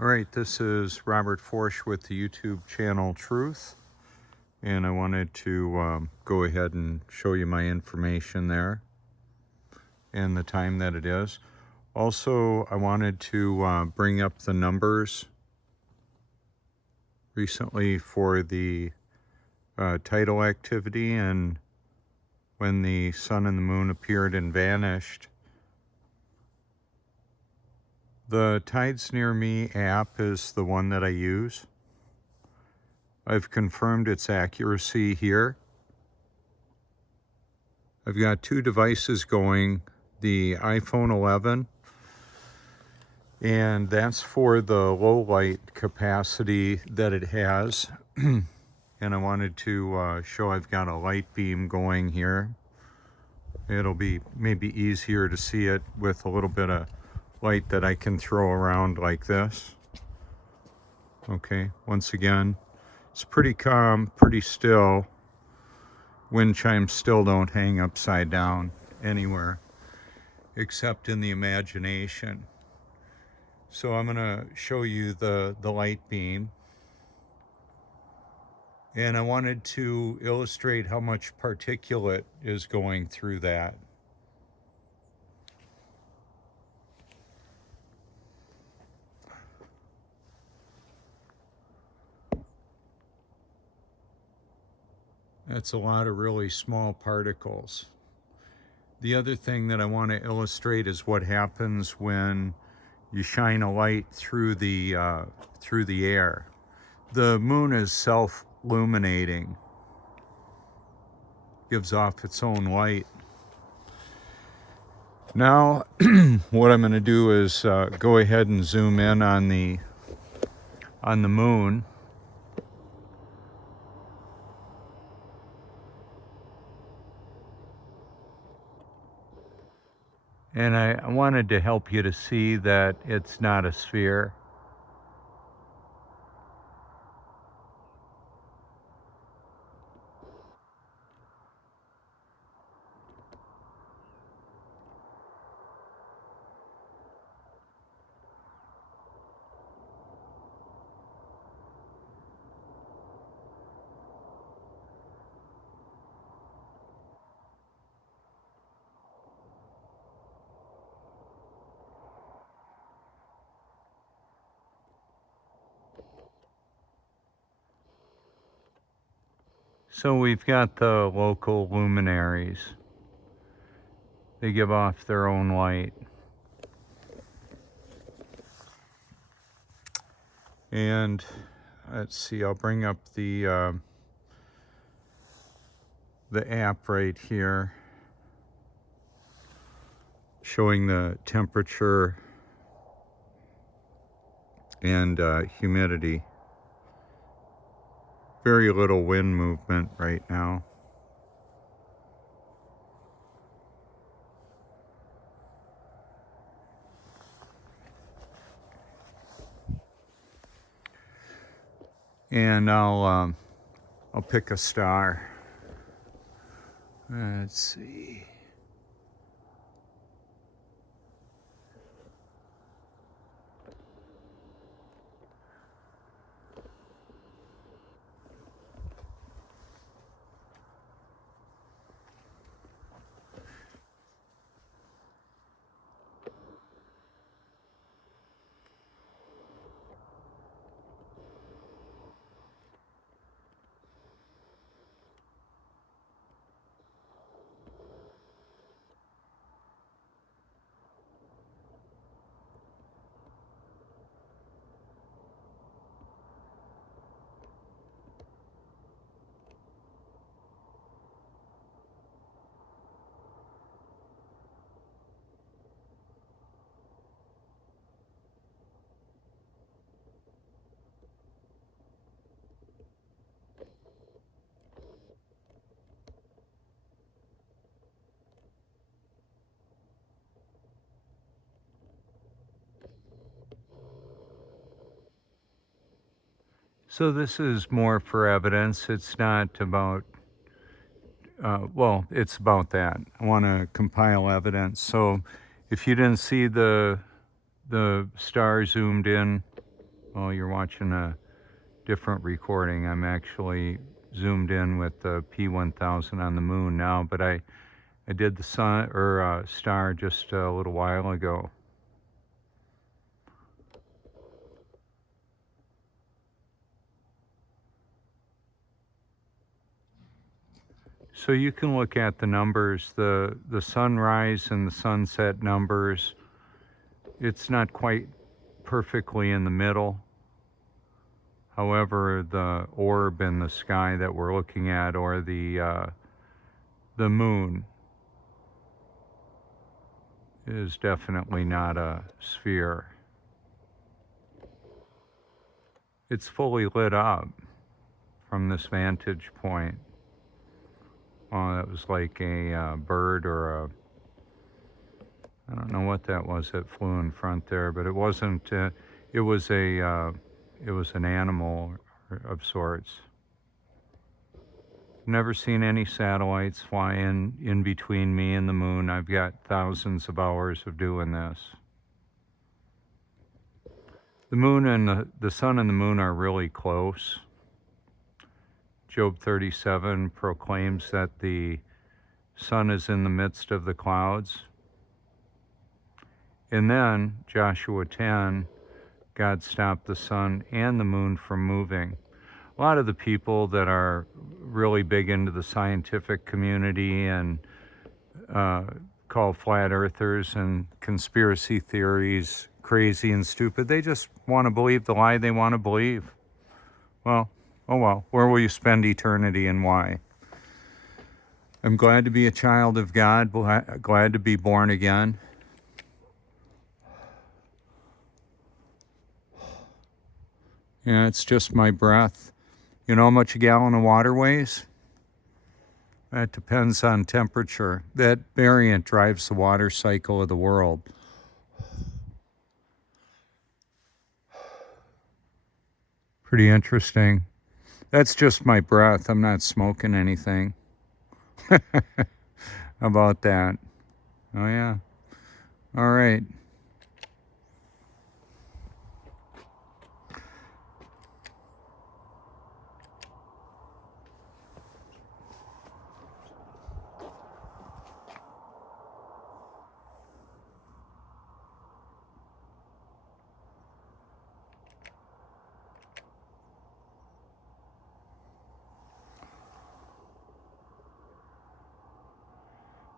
All right, this is Robert Forsch with the YouTube channel Truth, and I wanted to go ahead and show you my information there and the time that it is. Also, I wanted to bring up the numbers recently for the tidal activity and when the sun and the moon appeared and vanished. The Tides Near Me app is the one that I use. I've confirmed its accuracy here. I've got two devices going, the iPhone 11, and that's for the low light capacity that it has. And I wanted to show I've got a light beam going here. It'll be maybe easier to see it with a little bit of light that I can throw around like this. Okay, once again, it's pretty calm, pretty still. Wind chimes still don't hang upside down anywhere except in the imagination. So I'm going to show you the light beam. And I wanted to illustrate how much particulate is going through that. That's a lot of really small particles. The other thing that I want to illustrate is what happens when you shine a light through the air. The moon is self-illuminating, gives off its own light. Now, what I'm going to do is go ahead and zoom in on the moon. And I wanted to help you to see that it's not a sphere. So we've got the local luminaries. They give off their own light. And let's see, I'll bring up the app right here, showing the temperature and humidity. Very little wind movement right now. And I'll pick a star. Let's see. So this is more for evidence. It's not about, well, it's about that. I want to compile evidence. So if you didn't see the star zoomed in, Well, you're watching a different recording. I'm actually zoomed in with the P1000 on the moon now, but I did the sun or star just a little while ago. So you can look at the numbers, the sunrise and the sunset numbers. It's not quite perfectly in the middle. However, the orb in the sky that we're looking at, or the moon, is definitely not a sphere. It's fully lit up from this vantage point. Oh, that was like a bird or I don't know what that was that flew in front there, but it wasn't, it was an animal of sorts. Never seen any satellites fly in between me and the moon. I've got thousands of hours of doing this. The moon and the sun and the moon are really close. Job 37 proclaims that the sun is in the midst of the clouds. And then, Joshua 10, God stopped the sun and the moon from moving. A lot of the people that are really big into the scientific community and call flat earthers and conspiracy theories crazy and stupid, they just want to believe the lie they want to believe. Well, oh well, where will you spend eternity and why? I'm glad to be a child of God, glad to be born again. Yeah, it's just my breath. You know how much a gallon of water weighs? That depends on temperature. That variant drives the water cycle of the world. Pretty interesting. That's just my breath. I'm not smoking anything. How about that? Oh, yeah. All right.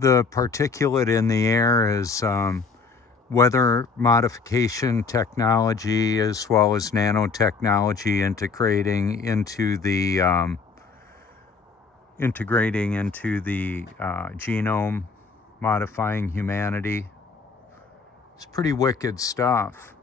The particulate in the air is weather modification technology as well as nanotechnology integrating into the genome, modifying humanity. It's pretty wicked stuff.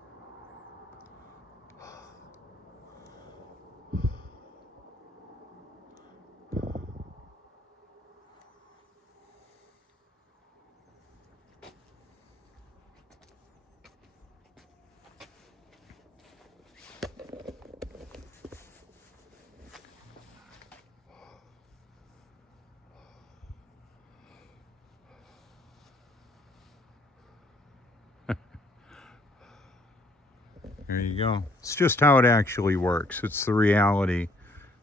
There you go. It's just how it actually works. It's the reality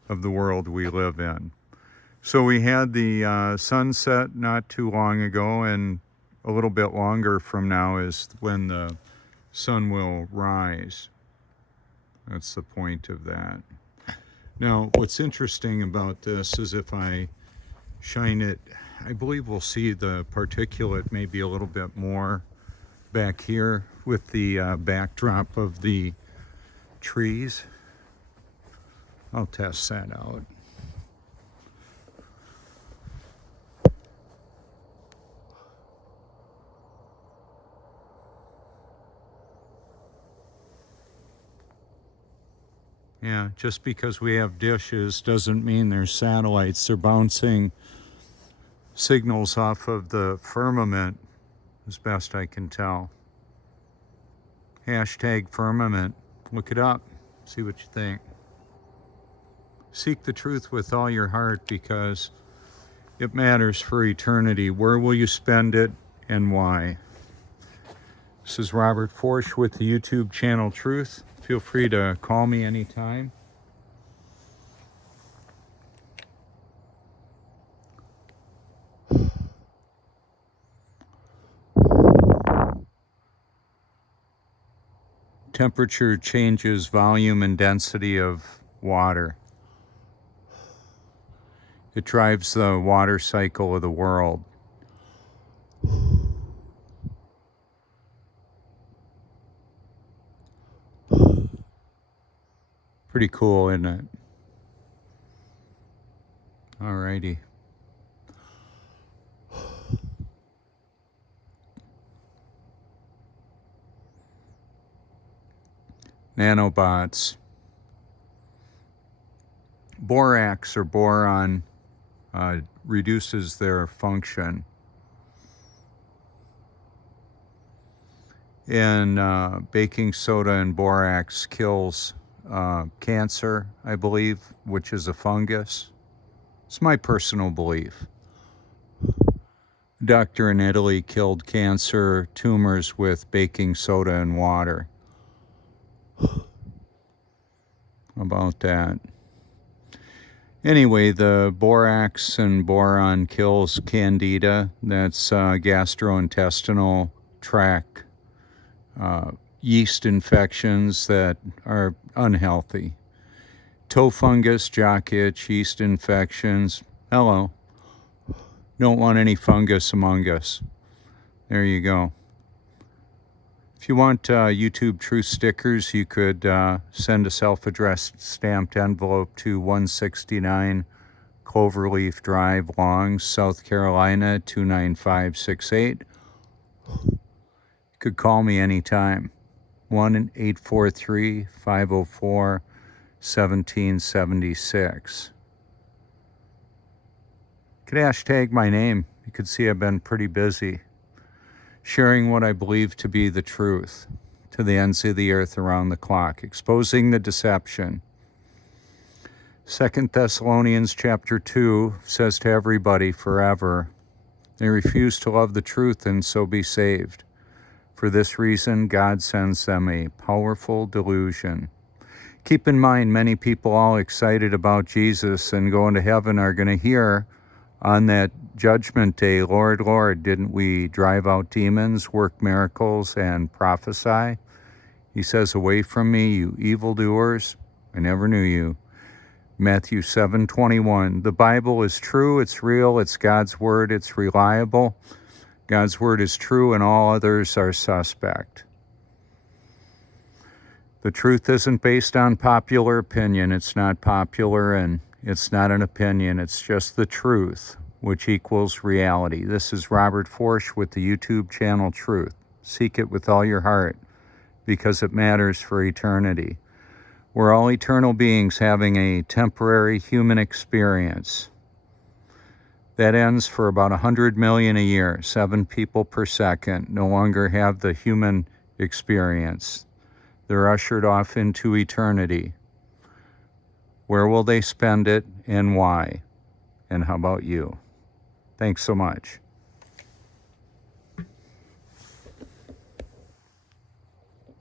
of the world we live in. So we had the sunset not too long ago, and a little bit longer from now is when the sun will rise. That's the point of that. Now, what's interesting about this is if I shine it, I believe we'll see the particulate maybe a little bit more back here with the backdrop of the trees. I'll test that out. Yeah, just because we have dishes doesn't mean there's satellites. They're bouncing signals off of the firmament, as best I can tell. Hashtag firmament. Look it up. See what you think. Seek the truth with all your heart because it matters for eternity. Where will you spend it and why? This is Robert Forsch with the YouTube channel Truth. Feel free to call me anytime. Temperature changes volume and density of water. It drives the water cycle of the world. Pretty cool, isn't it? Alrighty. Nanobots. Borax or boron reduces their function. And baking soda and borax kills cancer, I believe, which is a fungus. It's my personal belief. A doctor in Italy killed cancer tumors with baking soda and water. How about that? Anyway, the borax and boron kills candida. That's gastrointestinal tract yeast infections that are unhealthy. Toe fungus, jock itch, yeast infections. Hello. Don't want any fungus among us. There you go. If you want YouTube Truth stickers, you could send a self-addressed stamped envelope to 169 Cloverleaf Drive, Long, South Carolina, 29568. You could call me anytime. 1-843-504-1776. You could hashtag my name. You could see I've been pretty busy sharing what I believe to be the truth to the ends of the earth around the clock, exposing the deception. 2 Thessalonians chapter 2 says to everybody forever, they refuse to love the truth and so be saved. For this reason, God sends them a powerful delusion. Keep in mind, many people all excited about Jesus and going to heaven are going to hear on that judgment day, Lord, Lord, didn't we drive out demons, work miracles, and prophesy? He says, away from me, you evildoers, I never knew you. Matthew 7:21. The Bible is true, it's real, it's God's word, it's reliable. God's word is true and all others are suspect. The truth isn't based on popular opinion. It's not popular and it's not an opinion. It's just the truth, which equals reality. This is Robert Forsch with the YouTube channel Truth. Seek it with all your heart because it matters for eternity. We're all eternal beings having a temporary human experience that ends for about 100 million a year. 7 people per second no longer have the human experience. They're ushered off into eternity. Where will they spend it and why? And how about you? Thanks so much.